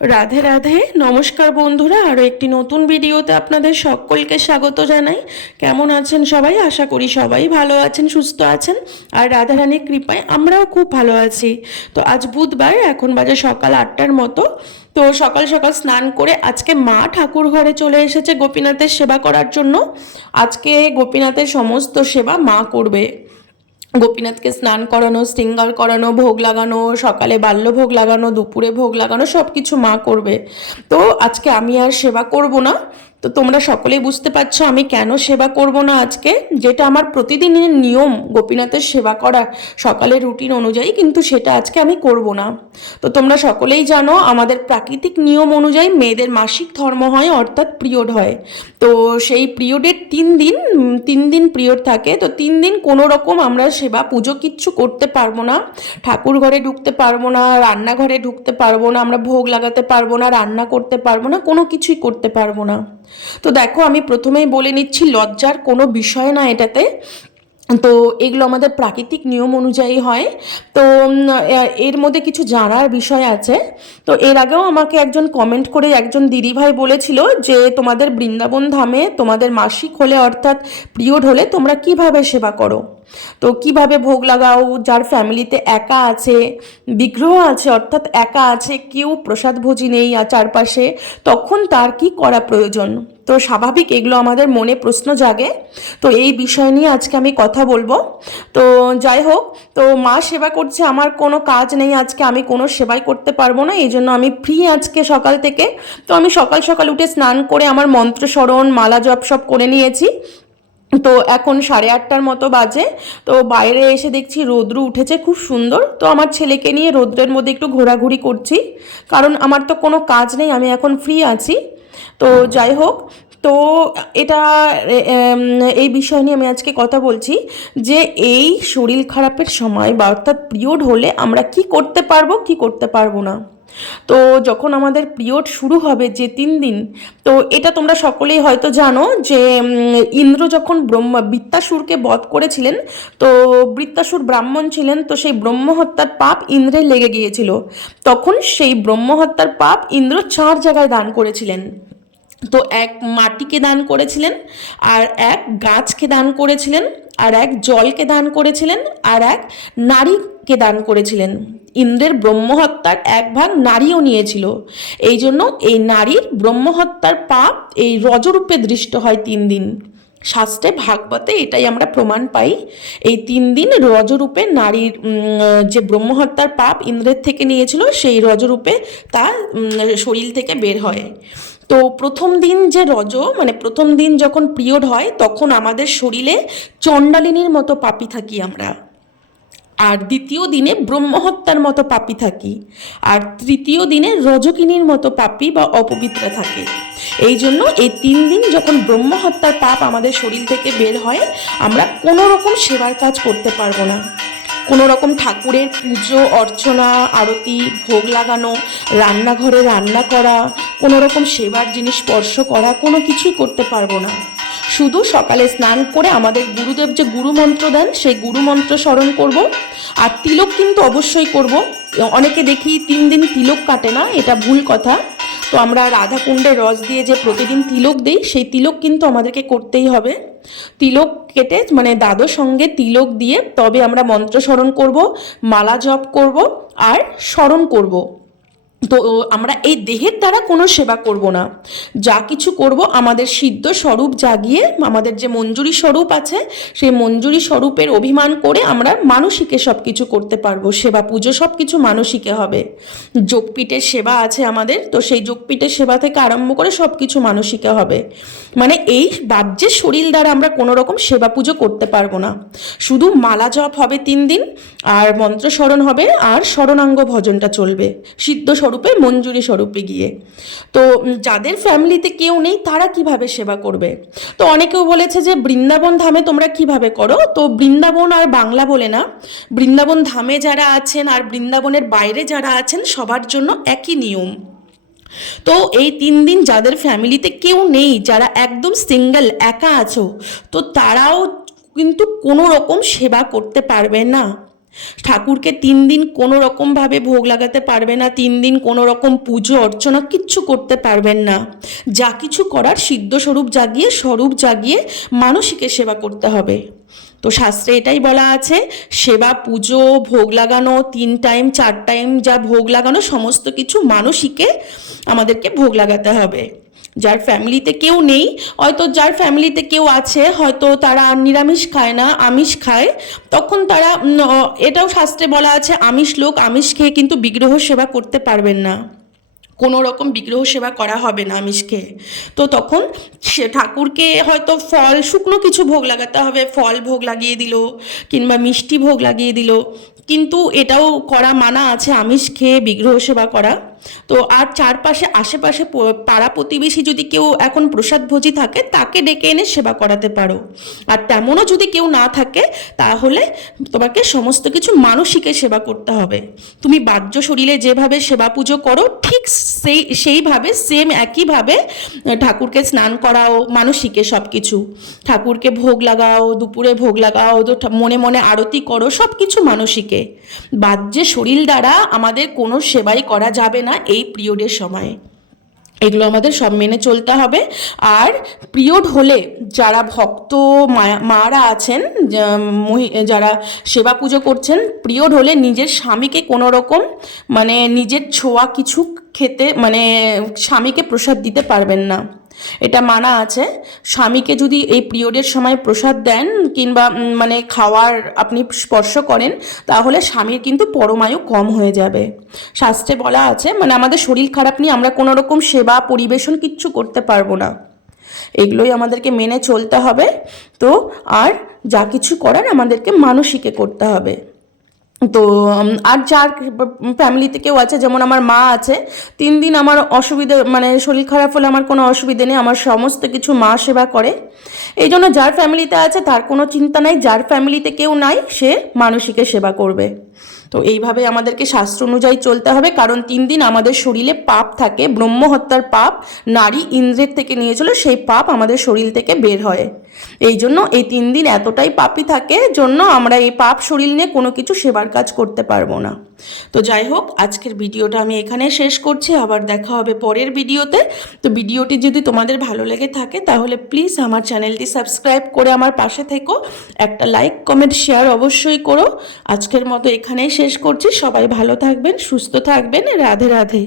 রাধে রাধে, নমস্কার বন্ধুরা। আরও একটি নতুন ভিডিওতে আপনাদের সকলকে স্বাগত জানাই। কেমন আছেন সবাই? আশা করি সবাই ভালো আছেন, সুস্থ আছেন। আর রাধারানীর কৃপায় আমরাও খুব ভালো আছি। তো আজ বুধবার, এখন বাজে সকাল 8টার মতো। তো সকাল সকাল স্নান করে আজকে মা ঠাকুর ঘরে চলে এসেছে গোপীনাথের সেবা করার জন্য। আজকে গোপীনাথের সমস্ত সেবা মা করবে। গোপীনাথকে স্নান করানো, শৃঙ্গার করানো, ভোগ লাগানো, সকালে বাল্য ভোগ লাগানো, দুপুরে ভোগ লাগানো, সব কিছু মা করবে। তো আজকে আমি আর সেবা করব না। তো তোমরা সকলেই বুঝতে পারছো আমি কেন সেবা করব না আজকে। যেটা আমার প্রতিদিনের নিয়ম গোপীনাথের সেবা করা সকালের রুটিন অনুযায়ী, কিন্তু সেটা আজকে আমি করব না। তো তোমরা সকলেই জানো আমাদের প্রাকৃতিক নিয়ম অনুযায়ী মেয়েদের মাসিক ধর্ম হয়, অর্থাৎ পিরিয়ড হয়। তো সেই পিরিয়ডের 3 দিন পিরিয়ড থাকে। তো 3 দিন কোনো রকম আমরা সেবা পুজো কিচ্ছু করতে পারবো না। ঠাকুর ঘরে ঢুকতে পারবো না, রান্নাঘরে ঢুকতে পারবো না, আমরা ভোগ লাগাতে পারবো না, রান্না করতে পারবো না, কোনো কিছুই করতে পারবো না। তো দেখো, আমি প্রথমেই বলে নিচ্ছি, লজ্জার কোনো বিষয় না এটাতে। তো এগুলো আমাদের প্রাকৃতিক নিয়ম অনুযায়ী হয়। তো এর মধ্যে কিছু জানার বিষয় আছে। তো এর আগেও আমাকে একজন কমেন্ট করে একজন দিদিভাই বলেছিল যে তোমাদের বৃন্দাবন ধামে তোমাদের মাসিক হলে, অর্থাৎ পিরিয়ড হলে তোমরা কিভাবে সেবা করো, তো কিভাবে ভোগ লাগাও। যার ফ্যামিলিতে একা আছে, বিগ্রহ আছে, অর্থাৎ একা আছে, কেউ প্রসাদভোজী নেই আর চারপাশে, তখন তার কি করা প্রয়োজন। তো স্বাভাবিক এগুলো আমাদের মনে প্রশ্ন জাগে। তো এই বিষয় নিয়ে আজকে আমি কথা বলবো। তো যাই হোক, তো মা সেবা করছে, আমার কোনো কাজ নেই আজকে, আমি কোনো সেবাই করতে পারবো না, এই জন্য আমি ফ্রি আজকে সকাল থেকে। তো আমি সকাল সকাল উঠে স্নান করে আমার মন্ত্র স্মরণ, মালা জপ সব করে নিয়েছি। তো এখন 8:30টার মতো বাজে। তো বাইরে এসে দেখছি রৌদ্র উঠেছে খুব সুন্দর। তো আমার ছেলেকে নিয়ে রৌদ্রের মধ্যে একটু ঘোরাঘুরি করছি, কারণ আমার তো কোনো কাজ নেই, আমি এখন ফ্রি আছি। তো যাই হোক, তো এটা এই বিষয় নিয়ে আমি আজকে কথা বলছি যে এই শরীর খারাপের সময় বা অর্থাৎ পিরিয়ড হলে আমরা কি করতে পারবো, কি করতে পারবো না। তো যখন আমাদের পিরিয়ড শুরু হবে যে 3 দিন, তো এটা তোমরা সকলেই হয়তো জানো যে ইন্দ্র যখন বৃত্তাসুরকে বধ করেছিলেন, তো বৃত্তাসুর ব্রাহ্মণ ছিলেন, তো সেই ব্রহ্মহত্যার পাপ ইন্দ্রের লেগে গিয়েছিল। তখন সেই ব্রহ্মহত্যার পাপ ইন্দ্র 4 জায়গায় দান করেছিলেন। তো এক মাটিকে দান করেছিলেন, আর এক গাছকে দান করেছিলেন, আর এক জলকে দান করেছিলেন, আর এক নারীকে দান করেছিলেন। ইন্দ্রের ব্রহ্মহত্যার এক ভাগ নারীও নিয়েছিল। এই জন্য এই নারীর ব্রহ্মহত্যার পাপ এই রজরূপে দৃষ্ট হয় 3 দিন। শাস্ত্রে ভাগবতে এটাই আমরা প্রমাণ পাই। এই 3 দিন রজরূপে নারীর যে ব্রহ্মহত্যার পাপ ইন্দ্রের থেকে নিয়েছিল, সেই রজরূপে তার শরীর থেকে বের হয়। তো প্রথম দিন যে মানে প্রথম দিন যখন পিরিয়ড হয়, তখন আমাদের শরীরে চণ্ডালিনীর মতো পাপী থাকি আমরা। আর দ্বিতীয় দিনে ব্রহ্মহত্যার মতো পাপী থাকি। আর তৃতীয় দিনে রজকিনীর মতো পাপী বা অপবিত্র থাকে। এই জন্য এই 3 দিন যখন ব্রহ্মহত্যার পাপ আমাদের শরীর থেকে বের হয়, আমরা কোনো রকম সেবার কাজ করতে পারবো না। কোনো রকম ঠাকুরের পুজো অর্চনা, আরতি, ভোগ লাগানো, রান্নাঘরে রান্না করা, কোনো রকম সেবার জিনিস স্পর্শ করা, কোনো কিছুই করতে পারবো না। শুধু সকালে স্নান করে আমাদের গুরুদেব যে গুরু মন্ত্র দেন, সেই গুরু মন্ত্র স্মরণ করব। আর তিলক কিন্তু অবশ্যই করব। অনেকে দেখি 3 দিন তিলক কাটে না, এটা ভুল কথা। তো আমরা রাধাকুণ্ডের রস দিয়ে যে প্রতিদিন তিলক দিই, সেই তিলক কিন্তু আমাদেরকে করতেই হবে। তিলক কেটে মানে দাদোর সঙ্গে তিলক দিয়ে তবে আমরা মন্ত্র স্মরণ করব, মালা জপ করব আর স্মরণ করব। তো আমরা এই দেহের দ্বারা কোনো সেবা করব না। যা কিছু করব আমাদের সিদ্ধ স্বরূপ জাগিয়ে, আমাদের যে মঞ্জুরি স্বরূপ আছে, সেই মঞ্জুরি স্বরূপের অভিমান করে আমরা মানসিকে সব কিছু করতে পারবো। সেবা পুজো সব কিছু মানসিকে হবে। যোগপীঠের সেবা আছে আমাদের, তো সেই যোগপীঠের সেবা থেকে আরম্ভ করে সব কিছু মানসিকে হবে। মানে এই বাহ্যের শরীর দ্বারা আমরা কোনো রকম সেবা পুজো করতে পারবো না। শুধু মালা জপ হবে 3 দিন, আর মন্ত্র স্মরণ হবে, আর স্মরণাঙ্গ ভজনটা চলবে সিদ্ধ স্বরূপে, মঞ্জুরি স্বরূপে গিয়ে। তো যাদের ফ্যামিলিতে কেউ নেই তারা কিভাবে সেবা করবে। তো অনেকেও বলেছে যে বৃন্দাবন ধামে তোমরা কিভাবে করো। তো বৃন্দাবন আর বাংলা বলে না, বৃন্দাবন ধামে যারা আছেন আর বৃন্দাবনের বাইরে যারা আছেন সবার জন্য একই নিয়ম। তো এই 3 দিন যাদের ফ্যামিলিতে কেউ নেই, যারা একদম সিঙ্গেল একা আছো, তো তারাও কিন্তু কোনো রকম সেবা করতে পারবে না। ঠাকুরকে 3 দিন কোনো রকমভাবে ভোগ লাগাতে পারবে না, 3 দিন কোনো রকম পুজো অর্চনা কিচ্ছু করতে পারবেন না। যা কিছু করার সিদ্ধ স্বরূপ জাগিয়ে মানসিকের সেবা করতে হবে। তো শাস্ত্রে এটাই বলা আছে, সেবা, পুজো, ভোগ লাগানো, 3 টাইম 4 টাইম যা ভোগ লাগানো সমস্ত কিছু মানসিকে আমাদেরকে ভোগ লাগাতে হবে। যার ফ্যামিলিতে কেউ নেই, হয়তো যার ফ্যামিলিতে কেউ আছে হয়তো তারা নিরামিষ খায় না, আমিষ খায়, তখন তারা এটাও শাস্ত্রে বলা আছে আমিষ লোক আমিষ খেয়ে কিন্তু বিগ্রহ সেবা করতে পারবেন না, কোনো রকম বিগ্রহ সেবা করা হবে না আমিষ খেয়ে। তো তখন সে ঠাকুরকে হয়তো ফল, শুকনো কিছু ভোগ লাগাতে হবে, ফল ভোগ লাগিয়ে দিল কিংবা মিষ্টি ভোগ লাগিয়ে দিল, কিন্তু এটাও করা মানা আছে আমিষ খেয়ে বিগ্রহ সেবা করা। তো আর চারপাশে আশেপাশে পাড়া প্রতিবেশী যদি কেউ এখন প্রসাদভোজী থাকে তাকে ডেকে এনে সেবা করাতে পারো। আর তেমনও যদি কেউ না থাকে তাহলে তোমাকে সমস্ত কিছু মানসিকে সেবা করতে হবে। তুমি বাহ্য শরীরে যেভাবে সেবা পুজো করো ঠিক সেইভাবে সেম একইভাবে ঠাকুরকে স্নান করাও, মানসিকে সব কিছু, ঠাকুরকে ভোগ লাগাও, দুপুরে ভোগ লাগাও, তো মনে মনে আরতি করো, সব কিছু মানসিকে। বাহ্যে শরীর দ্বারা আমাদের কোনো সেবাই করা যাবে না এই পিরিয়ডের সময়। এগুলো আমাদের সব মেনে চলতে হবে। আর পিরিয়ড হলে যারা ভক্ত মারা আছেন, যারা সেবা পুজো করছেন, পিরিয়ড হলে নিজের স্বামীকে কোনো রকম মানে নিজের ছোঁয়া কিছু খেতে, মানে স্বামীকে প্রসাদ দিতে পারবেন না, এটা মানা আছে। স্বামীকে যদি এই পিরিয়ডের সময় প্রসাদ দেন কিংবা মানে খাওয়ার আপনি স্পর্শ করেন তাহলে স্বামীর কিন্তু পরমায়ু কম হয়ে যাবে। শাস্ত্রে বলা আছে, মানে আমাদের শরীর খারাপ নিয়ে আমরা কোনো রকম সেবা পরিবেশন কিচ্ছু করতে পারবো না, এগুলোই আমাদেরকে মেনে চলতে হবে। তো আর যা কিছু করার আমাদেরকে মানসিকে করতে হবে। তো আর যার ফ্যামিলিতে কেউ আছে, যেমন আমার মা আছে, 3 দিন আমার অসুবিধে, মানে শরীর খারাপ হলে আমার কোনো অসুবিধে নেই, আমার সমস্ত কিছু মা সেবা করে। এই জন্য যার ফ্যামিলিতে আছে তার কোনো চিন্তা নাই, যার ফ্যামিলিতে কেউ নাই সে মানসিকের সেবা করবে। তো এইভাবে আমাদেরকে শাস্ত্র অনুযায়ী চলতে হবে, কারণ 3 দিন আমাদের শরীরে পাপ থাকে, ব্রহ্মহত্যার পাপ নারী ইন্দ্রের থেকে নিয়েছিল, সেই পাপ আমাদের শরীর থেকে বের হয়। এই জন্য এই 3 দিন এতটাই পাপই থাকে জন্য আমরা এই পাপ শরীর নিয়ে কোনো কিছু সেবার কাজ করতে পারবো না। তো যাই হোক, আজকের ভিডিওটা আমি এখানে শেষ করছি, আবার দেখা হবে পরের ভিডিওতে। তো ভিডিওটি যদি তোমাদের ভালো লেগে থাকে তাহলে প্লিজ আমার চ্যানেলটি সাবস্ক্রাইব করে আমার পাশে থেকো, একটা লাইক কমেন্ট শেয়ার অবশ্যই করো। আজকের মতো এখানেই শেষ করছি, সবাই ভালো থাকবেন, সুস্থ থাকবেন, রাধে রাধে।